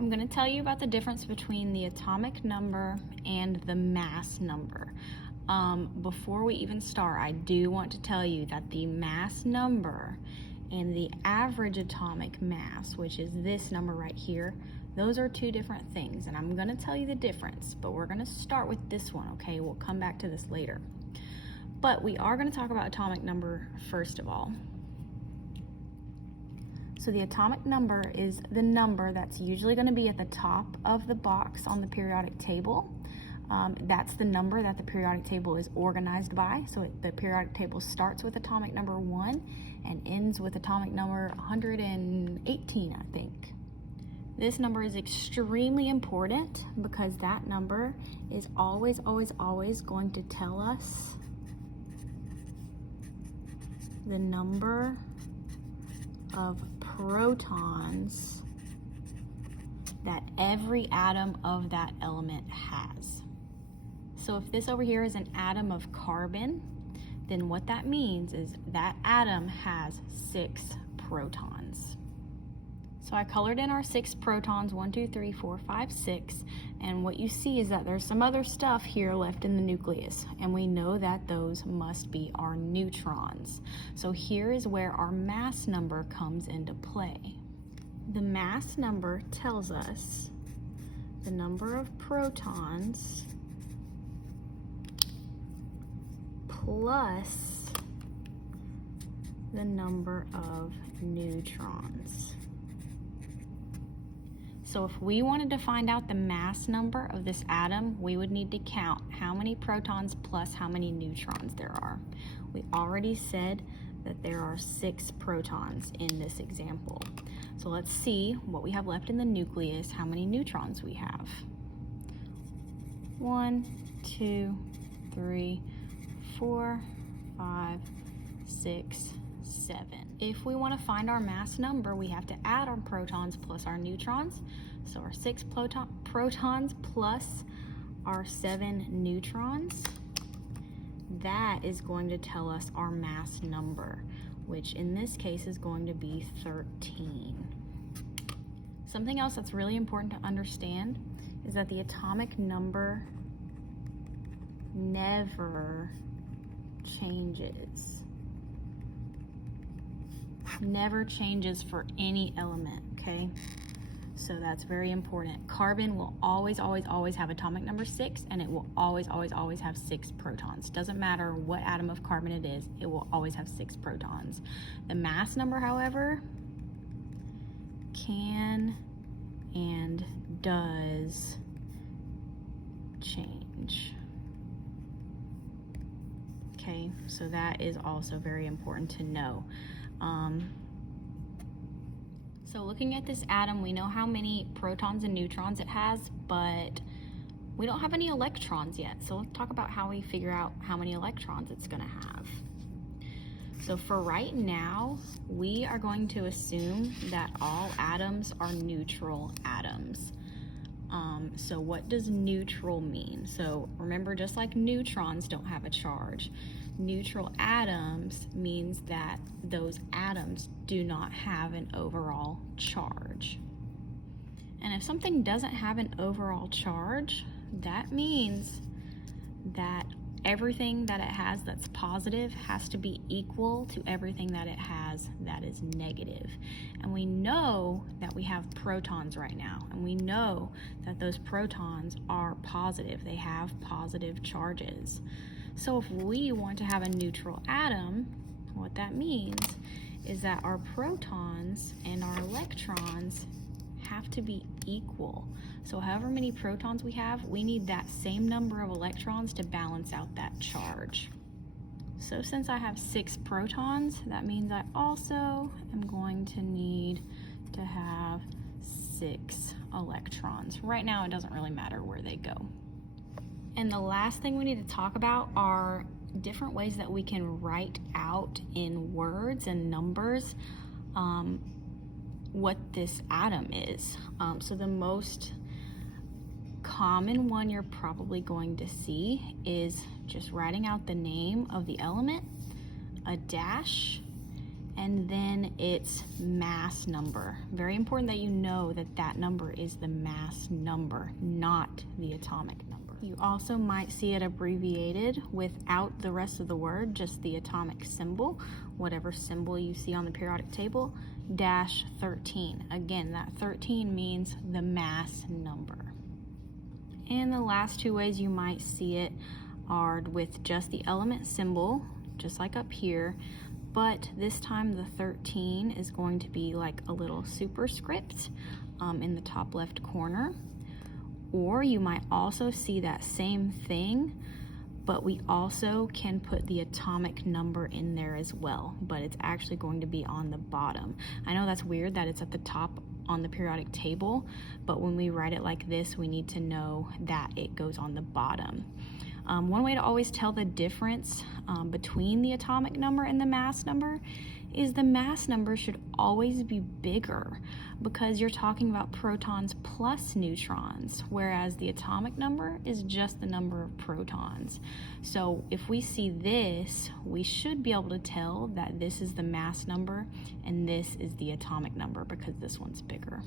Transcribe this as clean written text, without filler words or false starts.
I'm going to tell you about the difference between the atomic number and the mass number. Before we even start, I do want to tell you that the mass number and the average atomic mass, which is this number right here, those are two different things, and I'm going to tell you the difference, but we're going to start with this one, okay? We'll come back to this later. But we are going to talk about atomic number first of all. So the atomic number is the number that's usually going to be at the top of the box on the periodic table. That's the number that the periodic table is organized by. So the periodic table starts with atomic number 1 and ends with atomic number 118, I think. This number is extremely important because that number is always going to tell us the number of protons that every atom of that element has. So if this over here is an atom of carbon, then what that means is that atom has 6 protons. So I colored in our 6 protons, 1, 2, 3, 4, 5, 6, and what you see is that there's some other stuff here left in the nucleus, and we know that those must be our neutrons. So here is where our mass number comes into play. The mass number tells us the number of protons plus the number of neutrons. So if we wanted to find out the mass number of this atom, we would need to count how many protons plus how many neutrons there are. We already said that there are 6 protons in this example. So let's see what we have left in the nucleus, how many neutrons we have. 1, 2, 3, 4, 5, 6, 7. If we want to find our mass number, we have to add our protons plus our neutrons. So our 6 protons plus our 7 neutrons, that is going to tell us our mass number, which in this case is going to be 13. Something else that's really important to understand is that the atomic number never changes. Never changes for any element, okay? So that's very important. Carbon will always have atomic number 6, and it will always have 6 protons. Doesn't matter what atom of carbon it is, it will always have 6 protons. The mass number, however, can and does change. Okay, so that is also very important to know. So looking at this atom, we know how many protons and neutrons it has, but we don't have any electrons yet. So let's talk about how we figure out how many electrons it's going to have. So for right now, we are going to assume that all atoms are neutral atoms. So what does neutral mean? So remember, just like neutrons don't have a charge, neutral atoms means that those atoms do not have an overall charge. And if something doesn't have an overall charge, that means that everything that it has that's positive has to be equal to everything that it has that is negative. And we know that we have protons right now, and we know that those protons are positive. They have positive charges. So if we want to have a neutral atom, what that means is that our protons and our electrons have to be equal. So however many protons we have, we need that same number of electrons to balance out that charge. So since I have 6 protons, that means I also am going to need to have 6 electrons. Right now, it doesn't really matter where they go. And the last thing we need to talk about are different ways that we can write out in words and numbers what this atom is. So the most common one you're probably going to see is just writing out the name of the element, a dash, and then its mass number. Very important that you know that that number is the mass number, not the atomic number. You also might see it abbreviated without the rest of the word, just the atomic symbol, whatever symbol you see on the periodic table, dash 13. Again, that 13 means the mass number. And the last two ways you might see it are with just the element symbol, just like up here, but this time the 13 is going to be like a little superscript in the top left corner. Or you might also see that same thing, but we also can put the atomic number in there as well, but it's actually going to be on the bottom. I know that's weird that it's at the top on the periodic table, but when we write it like this, we need to know that it goes on the bottom. One way to always tell the difference between the atomic number and the mass number is the mass number should always be bigger because you're talking about protons plus neutrons, whereas the atomic number is just the number of protons. So if we see this, we should be able to tell that this is the mass number and this is the atomic number because this one's bigger.